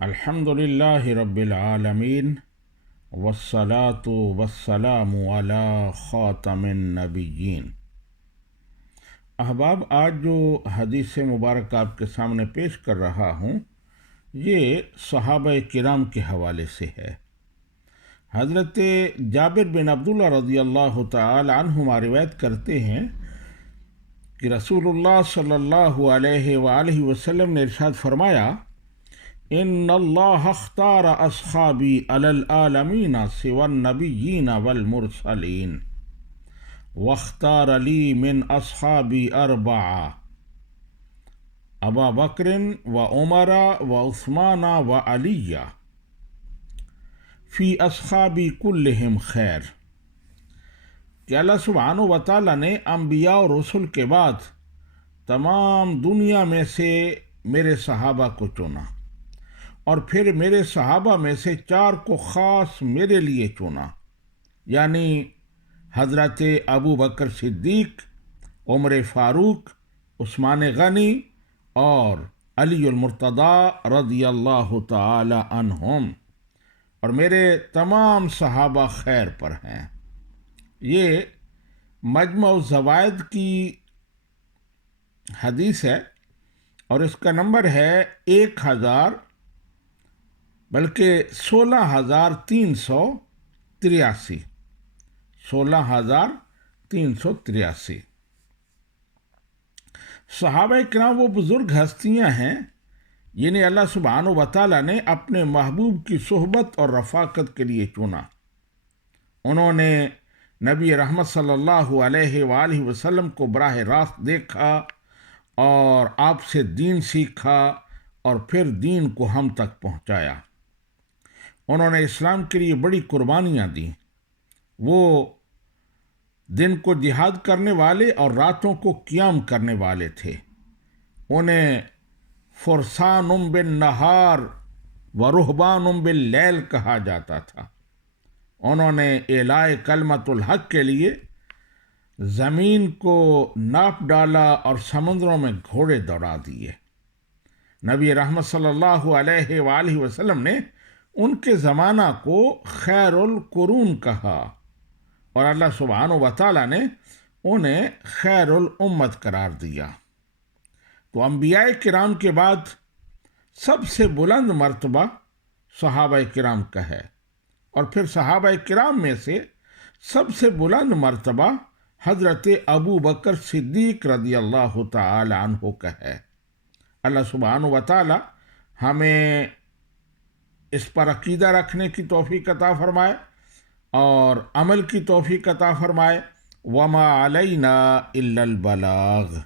الحمدللہ رب العالمین والصلاة والسلام علی خاتم النبیین۔ احباب، آج جو حدیث مبارک آپ کے سامنے پیش کر رہا ہوں یہ صحابہ کرام کے حوالے سے ہے۔ حضرت جابر بن عبداللہ رضی اللہ تعالی عنہما روایت کرتے ہیں کہ رسول اللہ صلی اللہ علیہ وآلہ وسلم نے ارشاد فرمایا، ان اللہ اختار اصحابی علی العالمین سوى النبیین والمرسلین واختار لی من اصحابی اربعہ ابا بکر و عمر و عثمان و علی فی اصحابی کلہم خیر، کہ اللہ سبحانہ و تعالیٰ نے انبیاء اور رسل کے بعد تمام دنیا میں سے میرے صحابہ کو چنا، اور پھر میرے صحابہ میں سے 4 کو خاص میرے لیے چنا، یعنی حضرت ابو بکر صدیق، عمر فاروق، عثمان غنی اور علی المرتضی رضی اللہ تعالی عنہم، اور میرے تمام صحابہ خیر پر ہیں۔ یہ مجمع الزوائد کی حدیث ہے اور اس کا نمبر ہے 16,383 16,383۔ صحابہ کرام وہ بزرگ ہستیاں ہیں جنہیں اللہ سبحانہ و تعالیٰ نے اپنے محبوب کی صحبت اور رفاقت کے لیے چنا۔ انہوں نے نبی رحمت صلی اللہ علیہ وآلہ وسلم کو براہ راست دیکھا اور آپ سے دین سیکھا اور پھر دین کو ہم تک پہنچایا۔ انہوں نے اسلام کے لیے بڑی قربانیاں دیں۔ وہ دن کو جہاد کرنے والے اور راتوں کو قیام کرنے والے تھے۔ انہیں فرسان بالنہار و رہبان باللیل کہا جاتا تھا۔ انہوں نے اعلاء کلمت الحق کے لیے زمین کو ناپ ڈالا اور سمندروں میں گھوڑے دوڑا دیے۔ نبی رحمت صلی اللہ علیہ وآلہ وسلم نے ان کے زمانہ کو خیر القرون کہا، اور اللہ سبحانہ و تعالیٰ نے انہیں خیر الامت قرار دیا۔ تو انبیاء کرام کے بعد سب سے بلند مرتبہ صحابہ کرام کا ہے، اور پھر صحابہ کرام میں سے سب سے بلند مرتبہ حضرت ابو بکر صدیق رضی اللہ تعالی عنہ کا ہے۔ اللہ سبحانہ و تعالی ہمیں اس پر عقیدہ رکھنے کی توفیق عطا فرمائے اور عمل کی توفیق عطا فرمائے۔ وما علینا الا البلاغ۔